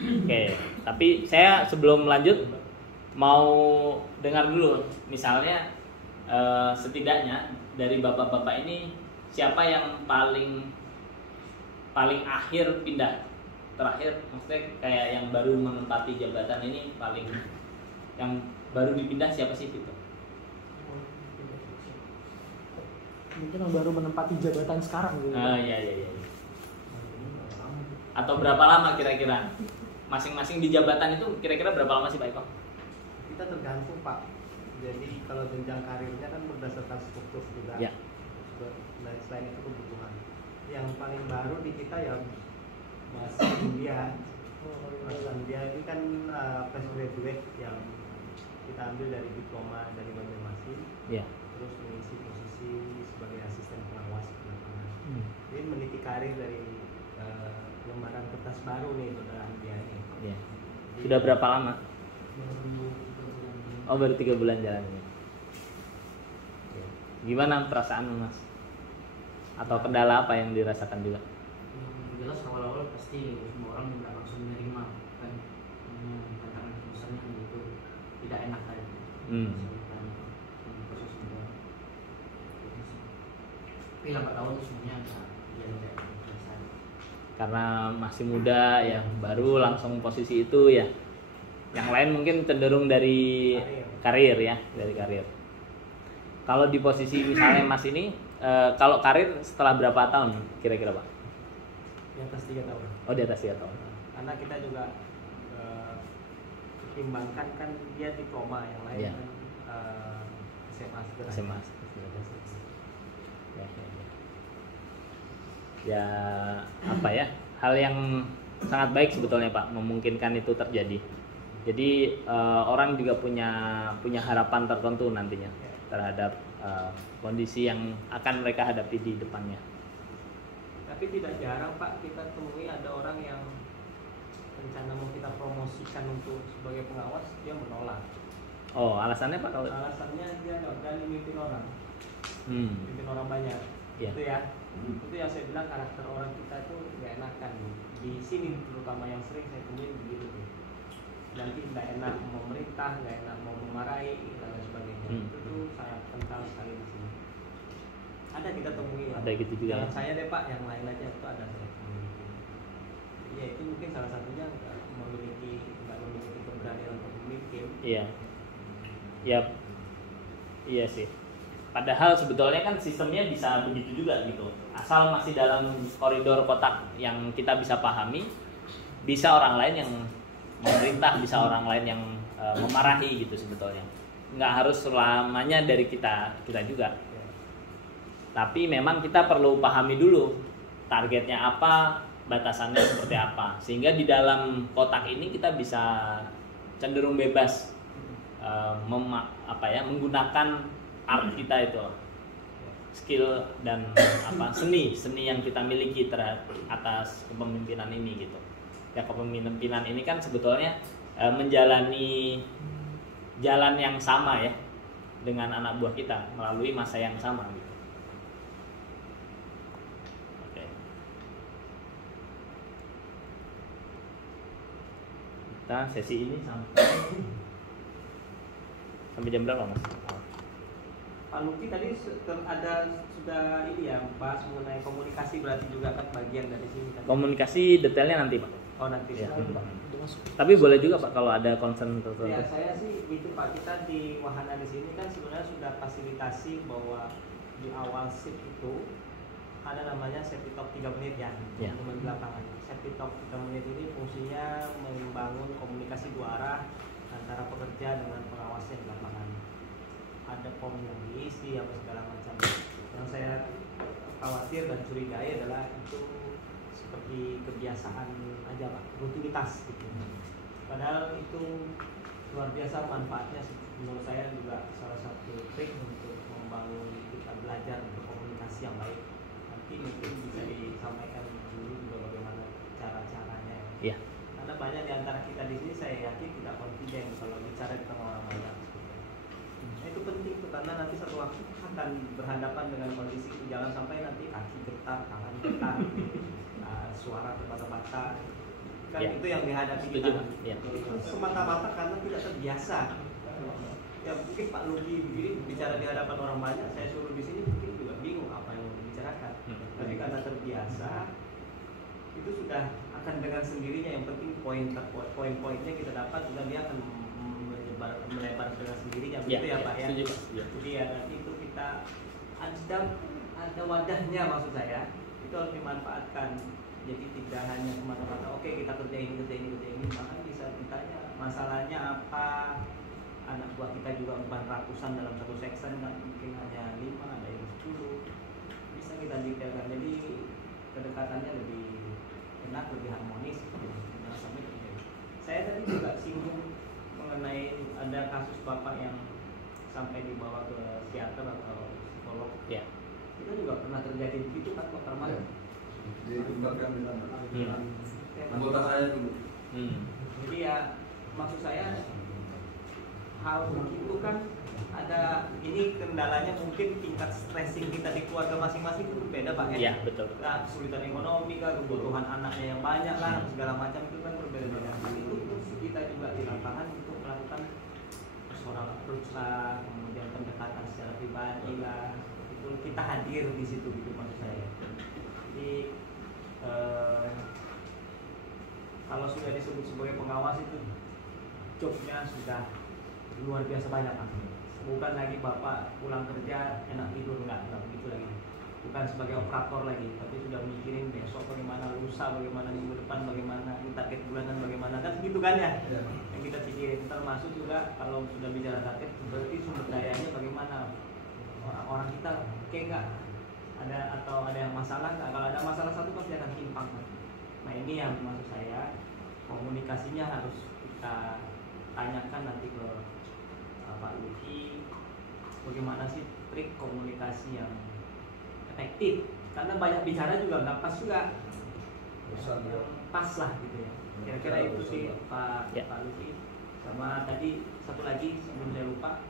Oke, tapi saya sebelum lanjut mau dengar dulu, misalnya setidaknya dari bapak-bapak ini siapa yang paling akhir pindah, terakhir, maksudnya kayak yang baru menempati jabatan ini paling yang baru dipindah siapa sih itu? Mungkin yang baru menempati jabatan sekarang gitu. Iya. Atau berapa lama kira-kira? Masing-masing di jabatan itu kira-kira berapa lama sih Pak Eko? Kita tergantung Pak. Jadi kalau jenjang karirnya kan berdasarkan struktur juga. Ya. Dan selain itu kebutuhan. Yang paling baru di kita ya Mas India. Mas India ini kan fresh graduate yang kita ambil dari diploma dari Banjarmasin. Ya. Terus mengisi posisi sebagai asisten pengawas di lapangan. Jadi meniti karir dari lembaran kertas baru nih saudara India ini. Ya. Sudah berapa lama? Oh, baru 3 bulan jalannya. Ya. Gimana perasaan Mas? Atau kendala apa yang dirasakan juga? Jelas awal-awal pasti semua orang nggak langsung menerima kan, tantangan besarnya itu tidak enak kan. Proses semua. Tapi lambat laun itu semuanya jadi kayak selesai. Karena masih muda ya, baru langsung posisi itu ya. Yang lain mungkin cenderung dari karir ya, dari karir. Kalau di posisi misalnya Mas ini, kalau karir setelah berapa tahun kira-kira Pak? Di atas 3 tahun. Oh, di atas 3 tahun. Karena kita juga pertimbangkan kan dia diploma, yang lain Iya. kan SMA sederhana. SMA. Ya apa ya, hal yang sangat baik sebetulnya Pak, memungkinkan itu terjadi. Jadi orang juga punya harapan tertentu nantinya terhadap kondisi yang akan mereka hadapi di depannya. Tapi tidak jarang Pak kita temui ada orang yang rencana mau kita promosikan untuk sebagai pengawas, dia menolak. Oh, alasannya Pak? Kalau Alasannya dia nggak berani mimpin orang, mimpin orang banyak. Iya. Itu ya, itu yang saya bilang karakter orang kita itu nggak enakan di sini, terutama yang sering saya temuin begitu. Nanti nggak enak mau memerintah, nggak enak mau memarahi dan lain sebagainya. Itu tuh sangat kental sekali di sini. Ada kita temui. ada gitu juga. Jangan saya deh Pak, yang lain aja itu ada saya memiliki. Ya itu mungkin salah satunya nggak memiliki keberanian untuk memimpin. Iya. Ya. Iya sih. Padahal sebetulnya kan sistemnya bisa begitu juga gitu. Asal masih dalam koridor kotak yang kita bisa pahami, bisa orang lain yang memerintah, bisa orang lain yang memarahi gitu sebetulnya. Nggak harus selamanya dari kita juga. Tapi memang kita perlu pahami dulu targetnya apa, batasannya seperti apa, sehingga di dalam kotak ini kita bisa cenderung bebas menggunakan art kita itu, skill dan seni yang kita miliki terhadap atas kepemimpinan ini gitu. Ya, kepemimpinan ini kan sebetulnya menjalani jalan yang sama ya dengan anak buah kita melalui masa yang sama gitu. Oke. Kita sesi ini sampai jam berapa Mas? Pak Luki tadi sudah ini ya bahas mengenai komunikasi, berarti juga kan bagian dari sini kan. Komunikasi detailnya nanti Pak. Oh nanti Ya. Pak. Tapi boleh juga Pak kalau ada concern tertentu. Ya saya sih itu Pak, kita di wahana di sini kan sebenarnya sudah fasilitasi bahwa di awal shift itu ada namanya safety talk 3 menit ya, Ya. teman di lapangan. Safety talk 3 menit ini fungsinya membangun komunikasi 2 arah antara pekerja dengan pengawasnya di lapangan. Ada form yang diisi apa segala macam. Yang saya khawatir dan curigai adalah itu seperti kebiasaan aja Pak, rutinitas gitu. Padahal itu luar biasa manfaatnya menurut saya, juga salah satu trik untuk membangun kita belajar berkomunikasi yang baik. Nanti mungkin bisa disampaikan dulu juga bagaimana cara-caranya. Iya. Karena banyak di antara kita di sini saya yakin tidak confident kalau bicara di tengah orang banyak. Itu penting tuh, karena nanti satu waktu akan berhadapan dengan kondisi itu. Jangan sampai nanti kaki getar, tangan getar, suara terbata-bata. kan Ya. itu yang dihadapi Setuju, kita. Pak. Ya. Itu semata-mata karena tidak terbiasa. Ya mungkin Pak Luki begini bicara di hadapan orang banyak, saya suruh di sini mungkin juga bingung apa yang mau dibicarakan. Tapi karena terbiasa, itu sudah akan dengan sendirinya. Yang penting poin-poinnya kita dapat, sudah dia akan melebar dengan sendirinya. Begitu ya, Pak ya. Setuju, Pak. Ya. Jadi ya nanti itu kita ada wadahnya, maksud saya itu harus dimanfaatkan. Jadi tidak hanya semata-mata oke kita kerjain, bahkan bisa ditanya masalahnya apa. Anak buah kita juga bukan ratusan dalam satu section, mungkin hanya 5, ada yang 10, bisa kita detailkan. Jadi kedekatannya lebih enak, lebih harmonis. Jangan sampai terjadi. Saya tadi juga singgung mengenai ada kasus bapak yang sampai dibawa ke psikiater atau psikolog. Ya. Itu juga pernah terjadi begitu kan, Pak Tarman? Ditempatkan di sana. Hmm. Anggota saya dulu. Jadi ya maksud saya hal begitu kan ada, ini kendalanya mungkin tingkat stressing kita di keluarga masing-masing itu berbeda, Pak ya. Iya, betul. Nah, kesulitan ekonomi kan, kebutuhan anaknya yang banyak lah, segala macam itu kan berbeda-beda. Itu kita juga di lapangan untuk melakukan personal approach lah, kemudian pendekatan secara pribadi lah, itu kita hadir di situ gitu maksud saya. Jadi kalau sudah disebut sebagai pengawas itu jobnya sudah luar biasa banyak, Pak. Bukan lagi bapak pulang kerja enak tidur, enggak begitu lagi. Bukan sebagai operator lagi, tapi sudah mikirin besok bagaimana, lusa bagaimana, minggu depan bagaimana, target bulanan bagaimana, kan gitu kan ya. Yang kita pikirin, termasuk juga kalau sudah bicara target berarti sumber dayanya bagaimana, orang kita oke nggak, ada atau ada yang masalah nggak. Kalau ada masalah satu pasti akan timpang. Nah ini yang maksud saya, komunikasinya harus kita tanyakan nanti ke Pak Luki, bagaimana sih trik komunikasi yang efektif, karena banyak bicara juga nggak pas juga, yang pas lah gitu ya. Kira-kira itu sih Pak Ya. Luki. Sama tadi satu lagi sebelum saya lupa,